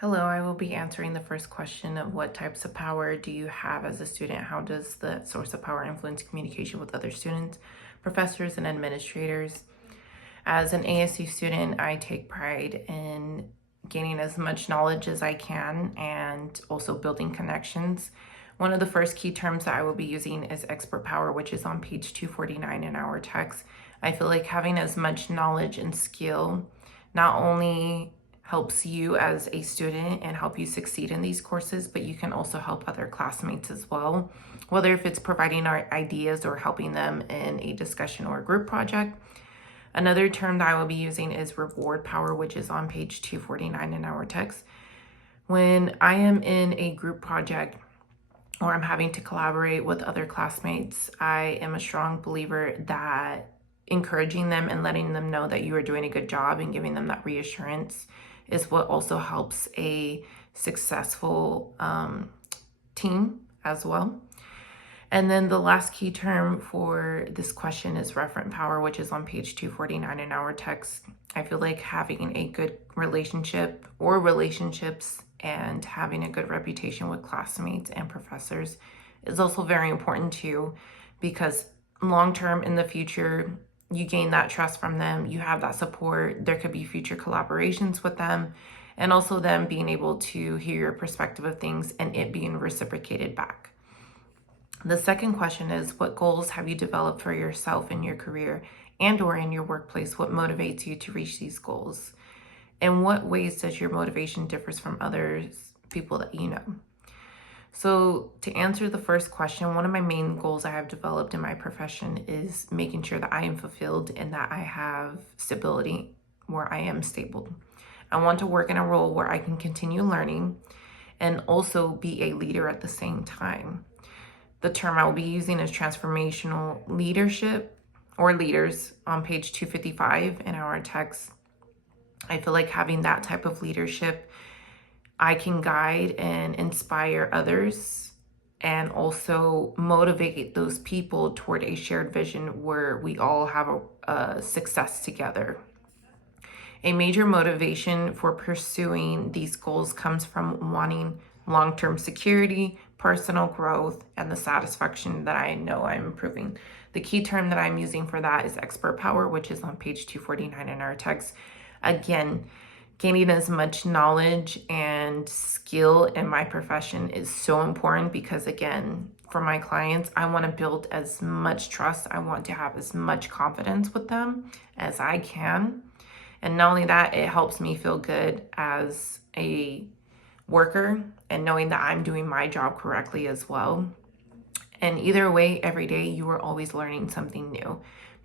Hello, I will be answering the first question of what types of power do you have as a student? How does the source of power influence communication with other students, professors, and administrators? As an ASU student, I take pride in gaining as much knowledge as I can and also building connections. One of the first key terms that I will be using is expert power, which is on page 249 in our text. I feel like having as much knowledge and skill not only helps you as a student and help you succeed in these courses, but you can also help other classmates as well, whether if it's providing our ideas or helping them in a discussion or a group project. Another term that I will be using is reward power, which is on page 249 in our text. When I am in a group project or I'm having to collaborate with other classmates, I am a strong believer that encouraging them and letting them know that you are doing a good job and giving them that reassurance is what also helps a successful team as well. And then the last key term for this question is referent power, which is on page 249 in our text. I feel like having a good relationship or relationships and having a good reputation with classmates and professors is also very important too, because long term in the future, you gain that trust from them, you have that support, there could be future collaborations with them, and also them being able to hear your perspective of things and it being reciprocated back. The second question is, what goals have you developed for yourself in your career and or in your workplace? What motivates you to reach these goals? In what ways does your motivation differs from others, people that you know? So to answer the first question, one of my main goals I have developed in my profession is making sure that I am fulfilled and that I have stability where I am stable. I want to work in a role where I can continue learning and also be a leader at the same time. The term I will be using is transformational leadership or leaders on page 255 in our text. I feel like having that type of leadership, I can guide and inspire others and also motivate those people toward a shared vision where we all have a success together. A major motivation for pursuing these goals comes from wanting long-term security, personal growth, and the satisfaction that I know I'm improving. The key term that I'm using for that is expert power, which is on page 249 in our text. Again, gaining as much knowledge and skill in my profession is so important because, again, for my clients, I want to build as much trust. I want to have as much confidence with them as I can. And not only that, it helps me feel good as a worker and knowing that I'm doing my job correctly as well. And either way, every day you are always learning something new.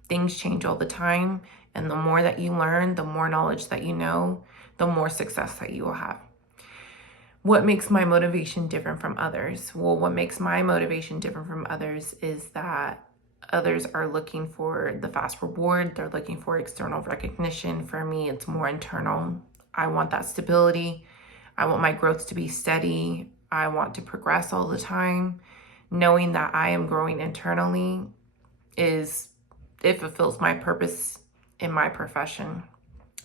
Things change all the time. And the more that you learn, the more knowledge that you know, the more success that you will have. What makes my motivation different from others? Well, what makes my motivation different from others is that others are looking for the fast reward. They're looking for external recognition. For me, it's more internal. I want that stability. I want my growth to be steady. I want to progress all the time. Knowing that I am growing internally it fulfills my purpose in my profession.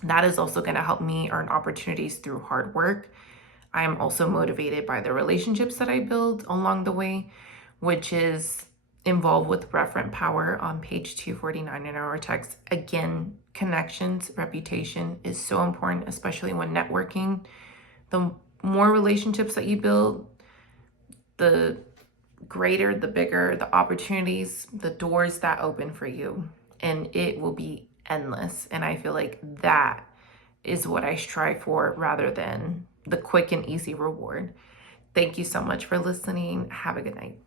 That is also going to help me earn opportunities through hard work. I am also motivated by the relationships that I build along the way, which is involved with referent power on page 249 in our text. Again, connections, reputation is so important, especially when networking. The more relationships that you build, the greater, the bigger the opportunities, the doors that open for you, and it will be endless. And I feel like that is what I strive for rather than the quick and easy reward. Thank you so much for listening. Have a good night.